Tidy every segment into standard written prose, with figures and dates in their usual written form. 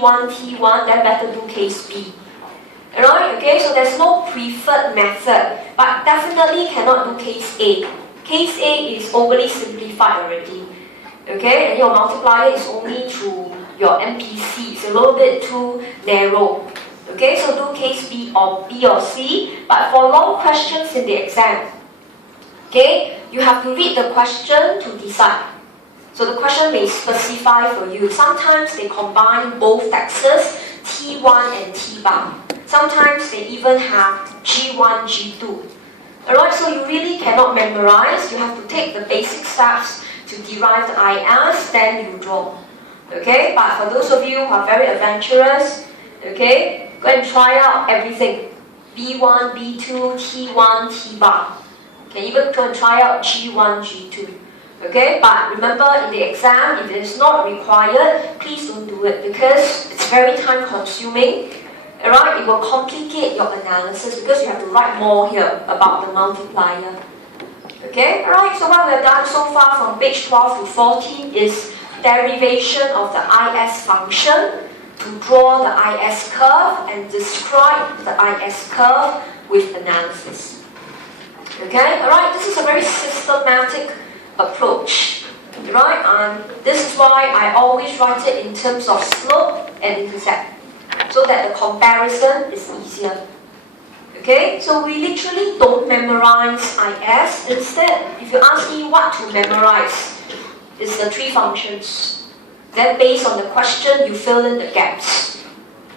G1, T1, then better do case B. Alright, okay, so there's no preferred method, but definitely cannot do case A. Case A is overly simplified already. Okay, and your multiplier is only through your MPC. It's a little bit too narrow. Okay, so do case B or C, but for long questions in the exam, okay, you have to read the question to decide. So the question may specify for you. Sometimes they combine both taxes, T1 and T bar. Sometimes they even have G1, G2. Alright, so you really cannot memorize. You have to take the basic steps to derive the IS, then you draw. Okay, but for those of you who are very adventurous, okay, go and try out everything. B1, B2, T1, T bar. Okay, even go and try out G1, G2. Okay, but remember in the exam, if it is not required, please don't do it because it's very time consuming. Alright, it will complicate your analysis because you have to write more here about the multiplier. Okay, alright, so what we have done so far from page 12 to 14 is derivation of the IS function to draw the IS curve and describe the IS curve with analysis. Okay, alright, this is a very systematic approach. Right, and this is why I always write it in terms of slope and intercept, so that the comparison is easier. Okay, so we literally don't memorize IS. Instead, if you ask me what to memorize, it's the three functions. Then based on the question, you fill in the gaps.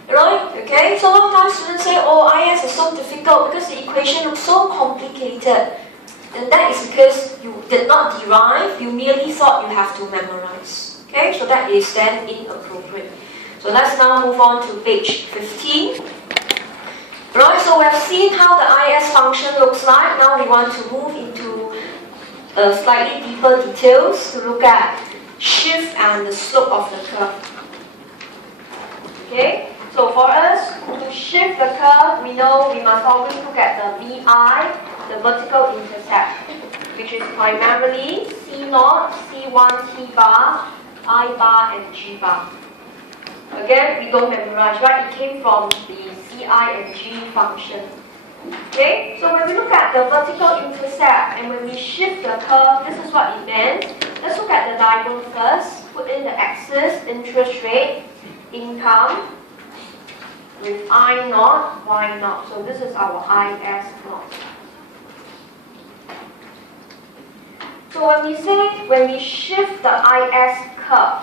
Right? Okay, so a lot of times students say, oh, IS is so difficult because the equation looks so complicated. And that is because you did not derive, you merely thought you have to memorize. Okay, so that is then inappropriate. So let's now move on to page 15. Right, so we have seen how the IS function looks like. Now we want to move into slightly deeper details to look at shift and the slope of the curve. Okay, so for us to shift the curve, we know we must always look at the VI, the vertical intercept, which is primarily C0, C1, T bar, I bar, and G bar. Again, we don't memorize, right? It came from the Ci and G function. Okay, so when we look at the vertical intercept and when we shift the curve, this is what it meant. Let's look at the diagram first. Put in the axis, interest rate, income, with I naught, Y naught. So this is our IS naught. So when we shift the IS curve,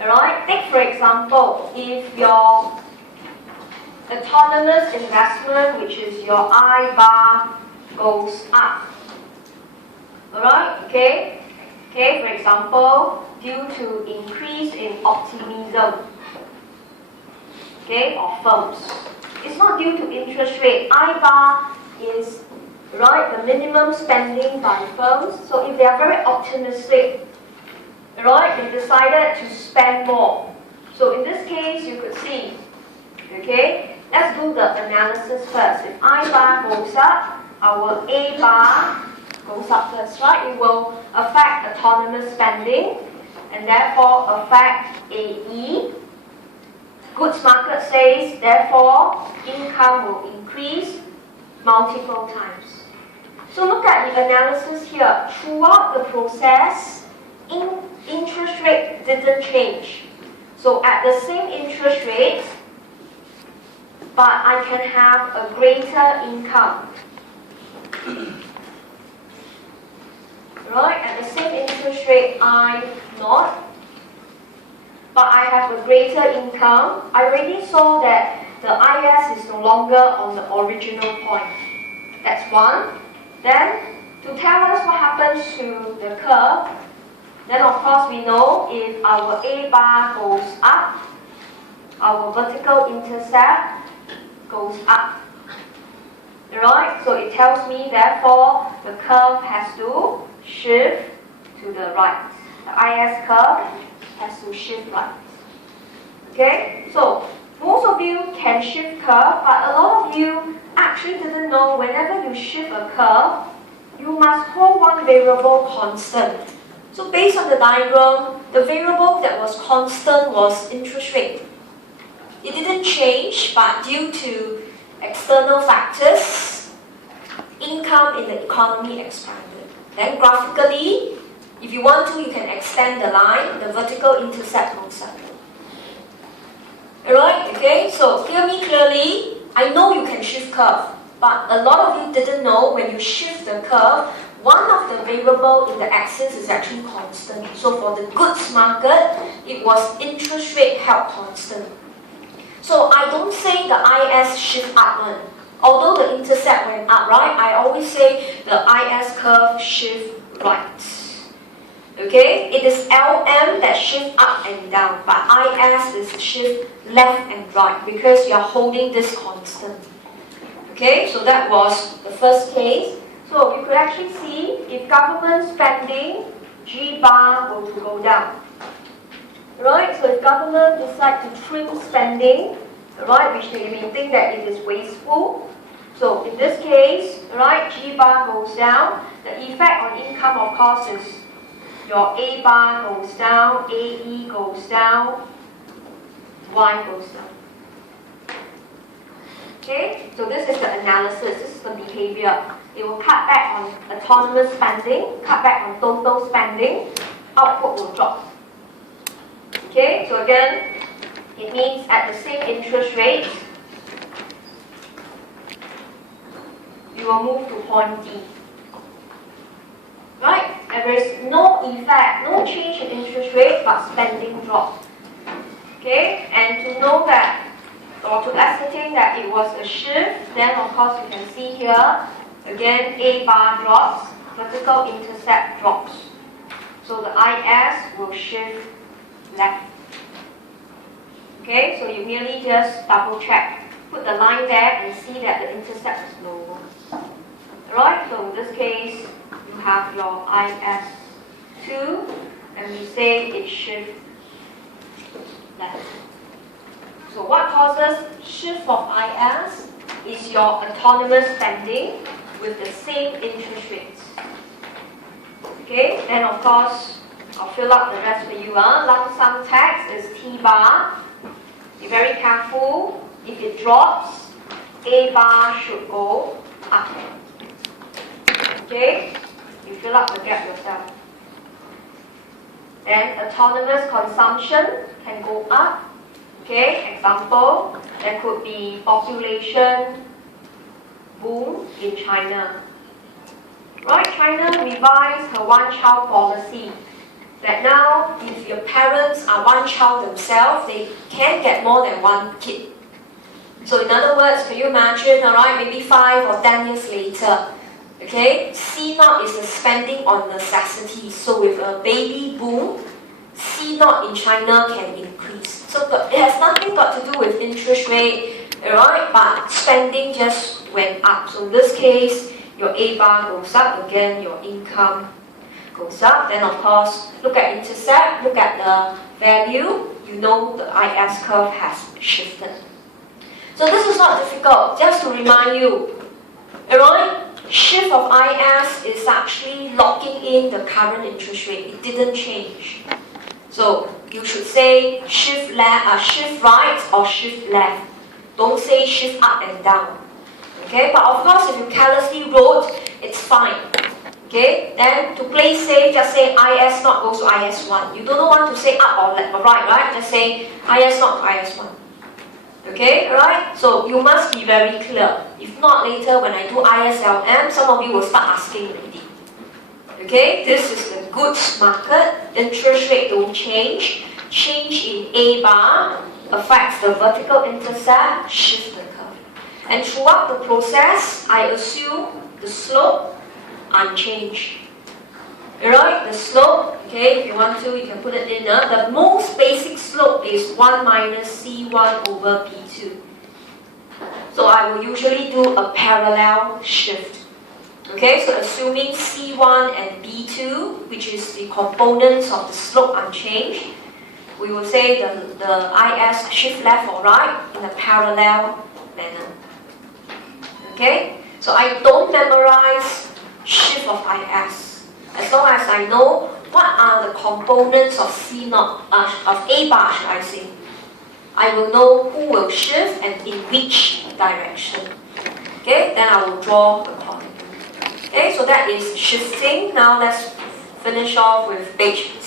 alright, take for example, if your autonomous investment, which is your I bar, goes up. Alright, okay, for example, due to increase in optimism, okay, of firms. It's not due to interest rate. I bar is the minimum spending by firms. So if they are very optimistic, they decided to spend more. So in this case, you could see, okay, let's do the analysis first. If I bar goes up, our A bar goes up first, right? It will affect autonomous spending and therefore affect AE. Goods market says, therefore, income will increase multiple times. So look at the analysis here. Throughout the process, interest rate didn't change. So at the same interest rate, but I can have a greater income. Right, at the same interest rate I naught, but I have a greater income. I already saw that the IS is no longer on the original point. That's one. Then, to tell us what happens to the curve, then of course we know if our A bar goes up, our vertical intercept goes up. Right? So it tells me therefore the curve has to shift to the right. The IS curve has to shift right. Okay? So most of you can shift curve, but a lot of you actually didn't know whenever you shift a curve, you must hold one variable constant. So based on the diagram, the variable that was constant was interest rate. It didn't change, but due to external factors, income in the economy expanded. Then graphically, if you want to, you can extend the line, the vertical intercept concept. Alright, okay, so hear me clearly. I know you can shift curve, but a lot of you didn't know when you shift the curve, one of the variable in the axis is actually constant. So for the goods market, it was interest rate held constant. So I don't say the IS shift up. Although the intercept went up, right? I always say the IS curve shift right. Okay? It is LM that shift up and down, but IS is shift left and right because you are holding this constant. Okay? So that was the first case. So you could actually see if government spending, G bar will go down. Right? So if government decide to trim spending, right, which they may think that it is wasteful. So in this case, right, G bar goes down. The effect on income, of course, is your A bar goes down, AE goes down, Y goes down. Okay, so this is the analysis, this is the behavior. It will cut back on autonomous spending, cut back on total spending, output will drop. Okay, so again, it means at the same interest rate, you will move to point D. Right? There is no effect, no change in interest rate, but spending drops. Okay? And to know that, or to ascertain that it was a shift, then of course you can see here, again, A bar drops, vertical intercept drops. So the IS will shift left. Okay? So you merely just double check. Put the line there and see that the intercept is lower. Alright? So in this case, you have your IS2, and we say it shifts left. So what causes shift of IS is your autonomous spending with the same interest rates. Okay, then of course, I'll fill up the rest for you. Lump sum tax is T bar. Be very careful. If it drops, A bar should go up. Okay, you fill up the gap yourself. Then autonomous consumption can go up. Okay, example, there could be population boom in China. Right, China revised her one-child policy. That now, if your parents are one child themselves, they can get more than one kid. So in other words, can you imagine, alright, maybe 5 or 10 years later, okay, C0 is the spending on necessities. So with a baby boom, C0 in China can increase. So it has nothing got to do with interest rate, alright, but spending just went up. So in this case, your A bar goes up, again your income goes up. Then of course, look at intercept, look at the value, you know the IS curve has shifted. So this is not difficult, just to remind you, alright, shift of IS is actually locking in the current interest rate. It didn't change. So you should say shift left, shift right or shift left. Don't say shift up and down. Okay, but of course if you carelessly wrote, it's fine. Okay, then to play safe, just say IS0 goes to IS1. You don't want to say up or left or right, right? Just say IS0 to IS1. Okay, right? So you must be very clear. If not, later when I do ISLM, some of you will start asking already. Okay, this is the goods market. Interest rate don't change. Change in A bar affects the vertical intercept, shift the curve. And throughout the process, I assume the slope unchanged. Alright, the slope, okay, if you want to, you can put it in. The most basic slope is 1 minus C1 over P2. So I will usually do a parallel shift. Okay, so assuming C1 and B2, which is the components of the slope unchanged, we will say the IS shift left or right in a parallel manner. Okay, so I don't memorize shift of IS. As long as I know what are the components of C naught, of A bar should I say? I will know who will shift and in which direction. Okay, then I will draw accordingly. Okay, so that is shifting. Now let's finish off with page 6.